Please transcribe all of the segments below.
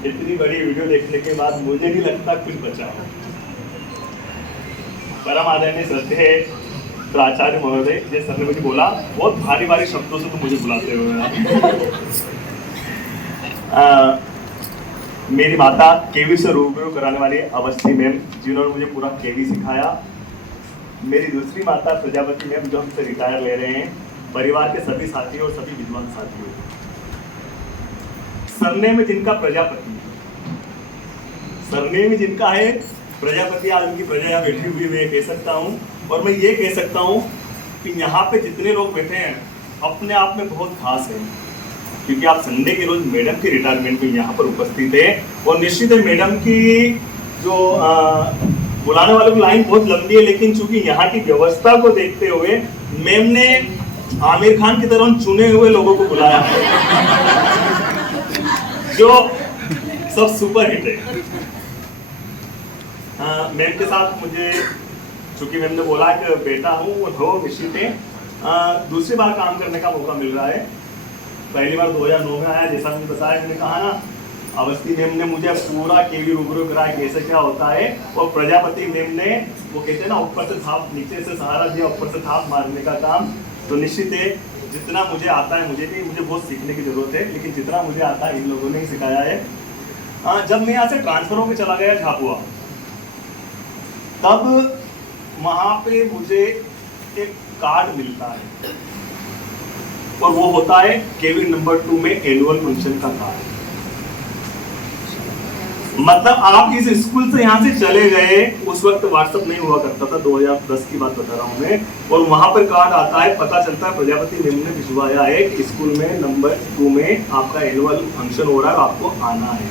इतनी बड़ी वीडियो देखने के बाद मुझे नहीं लगता कुछ बचा हो। परम आदरणीय श्रद्धेय प्राचार्य महोदय, जैसे सर ने मुझे बोला, बहुत भारी भारी शब्दों से तो मुझे बुलाते हुए मेरी माता केवी से रूबरू कराने वाली अवस्थी मैम, जिन्होंने मुझे पूरा केवी सिखाया। मेरी दूसरी माता प्रजापति मैम, जो हमसे रिटायर ले रहे हैं। परिवार के सभी साथियों और सभी विद्वान साथियों, सरनेम जिनका प्रजापति, सरनेम जिनका है प्रजापति, आज उनकी प्रजा यहाँ बैठी हुई मैं कह सकता हूँ। और मैं ये कह सकता हूँ कि यहाँ पे जितने लोग बैठे हैं अपने आप में बहुत खास है, क्योंकि आप संडे के रोज मैडम की रिटायरमेंट में यहाँ पर उपस्थित है। और निश्चित है मैडम की जो बुलाने वालों की लाइन बहुत लंबी है, लेकिन चूंकि यहाँ की व्यवस्था को देखते हुए मैम ने आमिर खान की तरह चुने हुए लोगों को बुलाया है जो सब सुपर हिट है। मैम के साथ मुझे, चूंकि मैम ने बोला कि बेटा हूँ वो निश्चित है, दूसरी बार काम करने का मौका मिल रहा है। पहली बार 2009 में आया, जैसा मैंने बताया, मैंने कहा ना, अवस्थी मैम ने मुझे पूरा केवी रूबरू कराया कैसे क्या होता है। और प्रजापति मैम ने, वो कहते हैं ना, ऊपर से थाप, नीचे से सहारा दिया, ऊपर से थाप मारने का काम। तो निश्चित है जितना मुझे आता है, मुझे बहुत सीखने की जरूरत है, लेकिन जितना मुझे आता है इन लोगों ने ही सिखाया है। जब मैं यहाँ से ट्रांसफर होकर चला गया झाबुआ, तब वहाँ पे मुझे एक कार्ड मिलता है, और वो होता है केवी नंबर 2 में एनुअल फंक्शन का कार्ड। मतलब आप इस स्कूल से यहाँ से चले गए, उस वक्त व्हाट्सएप नहीं हुआ करता था, 2010 की बात बता रहा हूँ मैं। और वहां पर कार्ड आता है, पता चलता है प्रजापति मैम ने भिजवाया है कि स्कूल में नंबर 2 में आपका एनुअल फंक्शन हो रहा है, आपको आना है।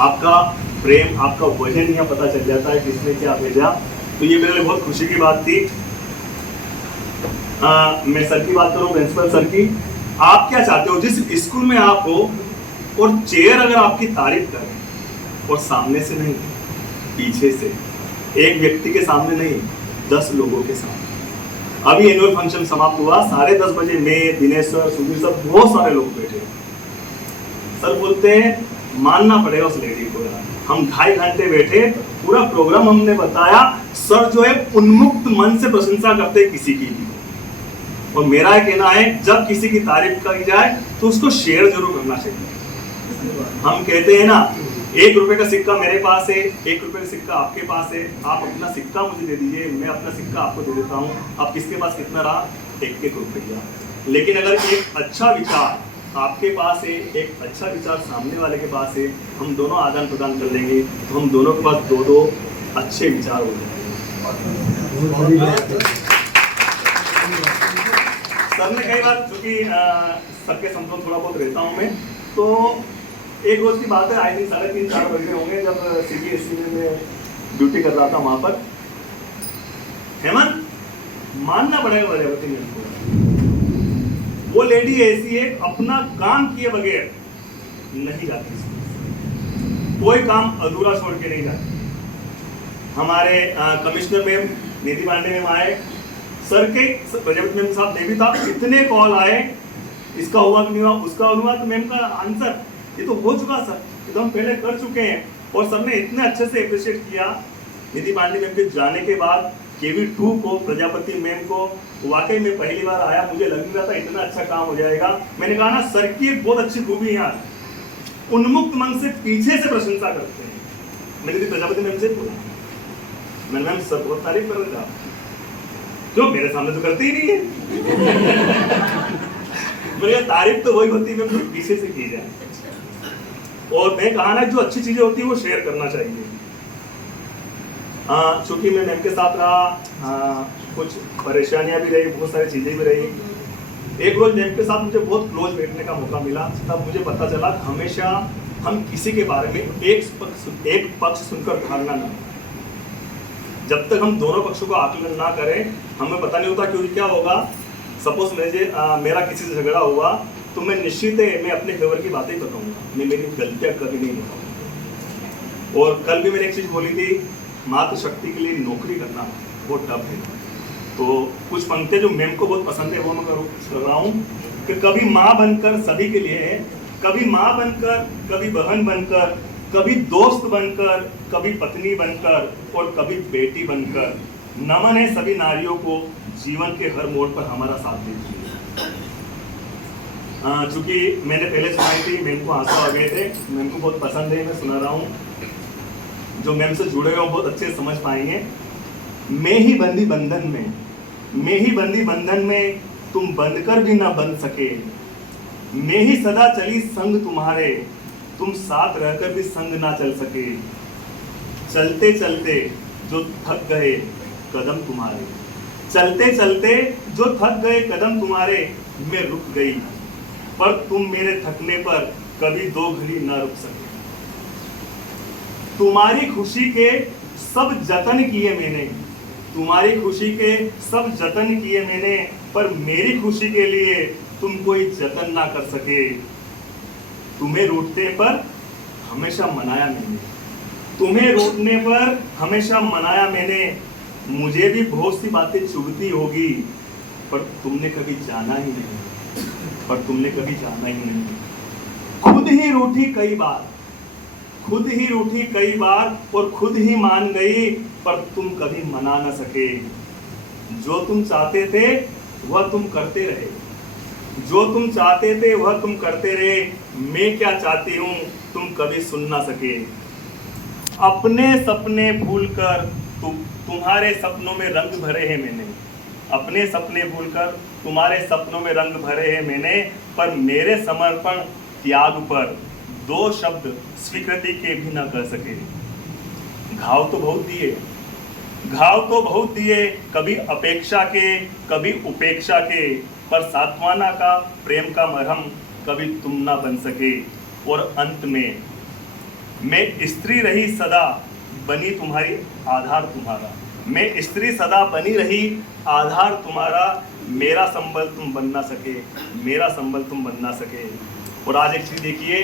आपका प्रेम, आपका वजन यहाँ पता चल जाता है किसने क्या भेजा। तो ये मेरे लिए बहुत खुशी की बात थी। मैं सर की बात करूँ, प्रिंसिपल सर की, आप क्या चाहते हो जिस स्कूल में आप हो, और चेयर अगर आपकी तारीफ करें, और सामने से नहीं, पीछे से, एक व्यक्ति के सामने नहीं, 10 लोगों के सामने। अभी एनुअल फंक्शन समाप्त हुआ, 10:30 बजे मैं, दिनेश सर, सुधीर सर, बहुत सारे लोग बैठे। सर बोलते हैं मानना पड़ेगा उस लेडी को यार, हम 2.5 घंटे बैठे, पूरा प्रोग्राम हमने बताया। सर जो है उन्मुक्त मन से प्रशंसा करते हैं किसी की भी। और मेरा कहना है, जब किसी की तारीफ करी जाए तो उसको शेयर जरूर करना चाहिए। हम कहते हैं ना, 1 रुपए का सिक्का मेरे पास है, 1 रुपए का सिक्का आपके पास है, आप अपना सिक्का मुझे दे दीजिए, मैं अपना सिक्का आपको दे देता हूँ। अब किसके पास कितना रहा? 1-1 रुपया। लेकिन अगर एक अच्छा विचार आपके पास है, एक अच्छा विचार सामने वाले के पास है, हम दोनों आदान प्रदान कर लेंगे, तो हम दोनों के पास 2-2 अच्छे विचार हो जाएंगे। सर ने कई बार, चूंकि सबके संपर्क थोड़ा बहुत रहता हूँ मैं, तो एक रोज की बात है, आई थिंक 3:30-4 बजे होंगे, जब CBSE में मैं ड्यूटी कर रहा था वहां पर। हेमंत, मानना पड़ेगा प्रजापति मैम को, वो लेडी ऐसी है, अपना काम किए बगैर नहीं जाती, कोई काम अधूरा छोड़ के नहीं जाती। हमारे कमिश्नर मैम निधि पांडे मैम आए, सर के प्रजापति मैम साहब ने भी था, इतने कॉल आए, इसका हुआ कि नहीं हुआ, उसका हुआ, तो मैम का आंसर, ये तो हो चुका सर, ये तो हम पहले कर चुके हैं। और सर ने इतने अच्छे से अप्रिशिएट किया निधि पांडे मैम के जाने के बाद, केवी 2 को, प्रजापति मैम को। वाकई में पहली बार आया, मुझे लग नहीं रहा था इतना अच्छा काम हो जाएगा। मैंने कहा ना, सर की एक बहुत अच्छी खूबी यार, उन्मुक्त मन से पीछे से प्रशंसा करते हैं। मैंने प्रजापति मैम से बोला, मैंने मैम सर बहुत तारीफ कर रहा था, जो मेरे सामने तो करते ही नहीं है। मेरे तारीफ तो वही होती है मैम, पीछे से की जाए। और मैं कहा ना, जो अच्छी चीजें होती है वो शेयर करना चाहिए। चूंकि मैं मैम के साथ रहा, कुछ परेशानियां भी रही, बहुत सारी चीजें भी रही। एक रोज मैम के साथ मुझे बहुत क्लोज बैठने का मौका मिला, तब मुझे पता चला हमेशा हम किसी के बारे में एक पक्ष सुनकर धारणा ना, जब तक हम दोनों पक्षों का आकलन ना करें, हमें पता नहीं होता क्योंकि क्या होगा। सपोज मेरा किसी से झगड़ा हुआ, तो मैं निश्चित है मैं अपने फेवर की बातें बताऊंगा, मैं मेरी गलतियां कभी नहीं बताऊंगा। और कल भी मैंने एक चीज बोली थी, मातृ शक्ति के लिए नौकरी करना बहुत टफ है। तो कुछ पंक्तियां जो मैम को बहुत पसंद है वो मैं कर रहा हूँ कि कभी माँ बनकर सभी के लिए कभी माँ बनकर, कभी बहन बनकर, कभी दोस्त बनकर, कभी पत्नी बनकर और कभी बेटी बनकर। नमन है सभी नारियों को जीवन के हर मोड़ पर हमारा साथ देती है। चूंकि मैंने पहले सुनाई थी, मैम को आंसू आ गए थे, मैम को बहुत पसंद है, मैं सुना रहा हूँ। जो मैम से जुड़े हुए बहुत अच्छे समझ पाएंगे। मैं ही बंदी बंधन में, मैं ही बंदी बंधन में, तुम बंध कर भी ना बंध सके। मैं ही सदा चली संग तुम्हारे, तुम साथ रहकर भी संग ना चल सके। चलते चलते जो थक गए कदम तुम्हारे, चलते चलते जो थक गए कदम तुम्हारे, मैं रुक गई, पर तुम मेरे थकने पर कभी दो घड़ी ना रुक सके। तुम्हारी खुशी के सब जतन किए मैंने, तुम्हारी खुशी के सब जतन किए मैंने, पर मेरी खुशी के लिए तुम कोई जतन ना कर सके। तुम्हें रूठने पर हमेशा मनाया मैंने, तुम्हें रूठने पर हमेशा मनाया मैंने। मुझे भी बहुत सी बातें चुभती होगी, पर तुमने कभी जाना ही नहीं, पर तुमने कभी जाना ही नहीं। खुद ही रूठी कई बार, खुद ही रूठी कई बार और खुद ही मान गई, पर तुम कभी मना न सके। जो तुम चाहते थे वह तुम करते रहे, जो तुम चाहते थे वह तुम करते रहे। मैं क्या चाहती हूँ तुम कभी सुन ना सके। अपने सपने भूलकर तुम्हारे सपनों में रंग भरे हैं मैंने, अपने सपने भूलकर तुम्हारे सपनों में रंग भरे हैं मैंने, पर मेरे समर्पण त्याग पर दो शब्द स्वीकृति के भी न कर सके। घाव तो बहुत दिए, घाव तो बहुत दिए, कभी अपेक्षा के कभी उपेक्षा के, पर सात्वाना का प्रेम का मरहम कभी तुम ना बन सके। और अंत में मैं स्त्री रही सदा बनी तुम्हारी आधार तुम्हारा, मैं स्त्री सदा बनी रही आधार तुम्हारा। मेरा संबल तुम बन ना सके, मेरा संबल तुम बन ना सके। और आज एक चीज देखिए,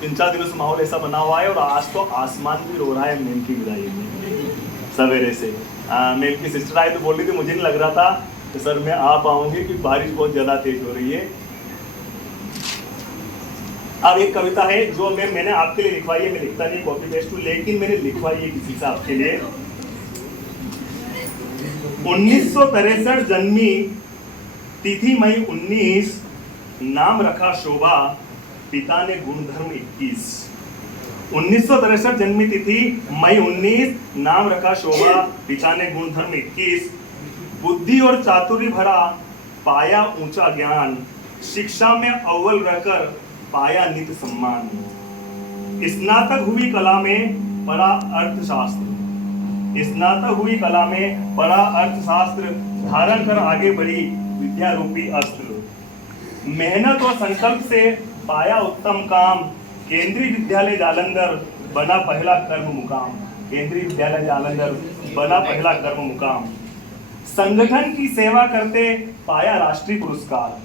3-4 दिनों से माहौल ऐसा बना हुआ है और आज तो आसमान भी रो रहा है मैम की विदाई में सवेरे से। मैम की सिस्टर आई तो बोल रही थी, मुझे नहीं लग रहा था कि सर मैं आ पाऊंगी क्योंकि बारिश बहुत ज़्यादा तेज हो रही है। अब एक कविता है जो मैंने आपके लिए लिखवाई है, मैं लिखता नहीं कॉपी पेस्ट हूँ, लेकिन मैंने लिखवाई है किसी से आपके लिए। 1963 जन्मी तिथि मई 19, नाम रखा शोभा पिता ने गुणधर्म 21। 1963 जन्मी तिथि मई 19, नाम रखा शोभा पिता ने गुणधर्म 21। बुद्धि और चातुर्य भरा पाया ऊंचा ज्ञान, शिक्षा में अव्वल रहकर पाया नित्य सम्मान। स्नातक हुई कला में पढ़ा अर्थशास्त्र, स्नातक हुई कला में पढ़ा अर्थशास्त्र, धारण कर आगे बढ़ी विद्या रूपी अस्त्र। मेहनत और संकल्प से पाया उत्तम काम, केंद्रीय विद्यालय जालंधर बना पहला कर्म मुकाम, केंद्रीय विद्यालय जालंधर बना पहला कर्म मुकाम। संगठन की सेवा करते पाया राष्ट्रीय पुरस्कार,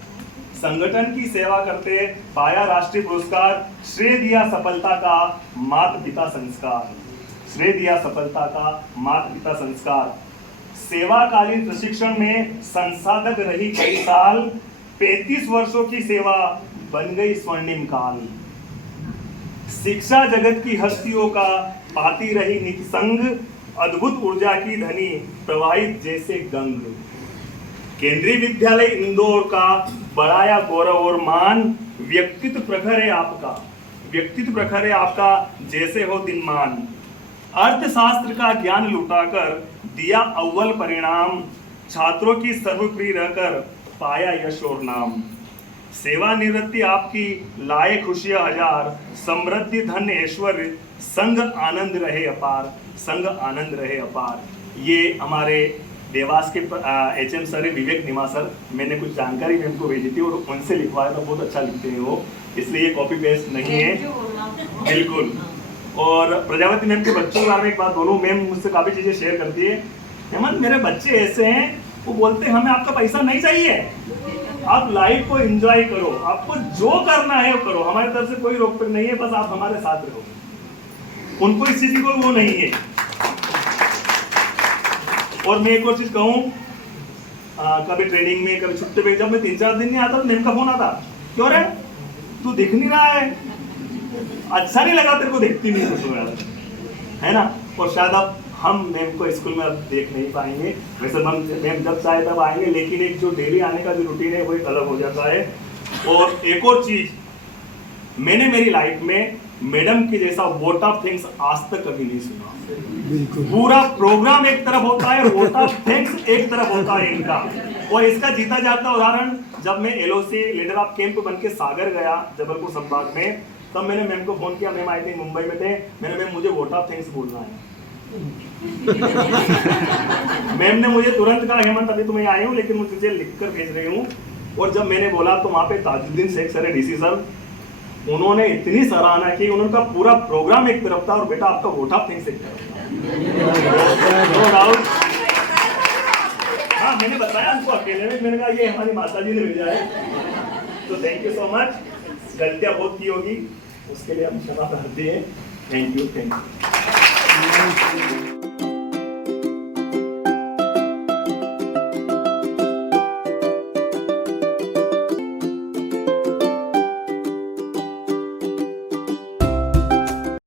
संगठन की सेवा करते पाया राष्ट्रीय पुरस्कार। श्रेय दिया सफलता का माता पिता संस्कार, श्रेय दिया सफलता का माता पिता संस्कार। सेवाकालीन प्रशिक्षण में संसाधक रही कई साल, 35 वर्षों की सेवा बन गई स्वर्णिम काल। शिक्षा जगत की हस्तियों का पाती रही नित्य संग, अद्भुत ऊर्जा की धनी प्रवाहित जैसे गंग। केंद्रीय विद्यालय इंदौर का बढ़ाया गौरव और मान, व्यक्तित्व प्रखर है आपका, व्यक्तित्व प्रखर है आपका जैसे हो दिनमान। अर्थशास्त्र का ज्ञान लुटाकर दिया अव्वल परिणाम, छात्रों की सर्वप्रिय रहकर पाया यश और नाम। सेवानिवृत्ति आपकी लाए खुशियां हजार, समृद्धि धन ऐश्वर्य संग आनंद रहे अपार, संग आनंद रहे अपार। ये हमारे देवास के HM सर विवेक निमा सर, मैंने कुछ जानकारी भी उनको भेजी थी और उनसे लिखवाया था, बहुत अच्छा लिखते हैं वो, इसलिए ये कॉपी पेस्ट नहीं है बिल्कुल। और प्रजापति मैम के बच्चों के बारे में एक बात बोलूँ, मैम मुझसे काफ़ी चीज़ें शेयर करती है। हेमंत मेरे बच्चे ऐसे हैं, वो बोलते हैं हमें आपका पैसा नहीं चाहिए, आप लाइफ को एंजॉय करो, आपको जो करना है वो करो, हमारी तरफ से कोई रोक टोक नहीं है, बस आप हमारे साथ रहो। उनको इस चीज़ को वो नहीं है। और मैं एक और चीज कहूँ, कभी ट्रेनिंग में कभी छुट्टी पे जब मैं 3-4 दिन नहीं आता तो मैम का फोन आता, क्यों रे तू दिख नहीं रहा है, अच्छा नहीं लगा तेरे को देखती नहीं तो यार, है ना। और शायद अब हम मैम को स्कूल में अब देख नहीं पाएंगे, वैसे मैम जब चाहे तब आएंगे, लेकिन एक जो डेली आने का जो रूटीन है वो एक अलग हो जाता है। और एक और चीज, मैंने मेरी लाइफ में मैडम की जैसा वोट ऑफ थैंक्स आज तक कभी नहीं सुना। पूरा प्रोग्राम एक तरफ होता है, वोट ऑफ थैंक्स एक तरफ होता है इनका। और इसका जीता जाता उदाहरण, जब मैं LOC लीडर ऑफ कैंप बन के सागर गया जबलपुर संभाग में, तब मैंने मैम को फोन किया, मैम आई थिंक मुंबई में थे, मैंने मैम मुझे वोट ऑफ थैंक्स बोलना है। मैम ने मुझे तुरंत कहा, हेमंत अभी तो मैं आई हूँ लेकिन मुझे लिख कर भेज रही हूँ। और जब मैंने बोला तो वहाँ पे ताजुद्दीन शेख सर है, DC सर, उन्होंने इतनी सराहना की, उनका पूरा प्रोग्राम एक तरफ था और बेटा आपका वोट ऑफ थैंक्स एक तरफ था। No doubt. हाँ, मैंने बताया उनको अकेले में, मैंने कहा ये हमारी माता जी ने भेजा है। तो थैंक यू सो मच। गलतियां बहुत की होगी, उसके लिए हम क्षमा करते हैं। Thank you.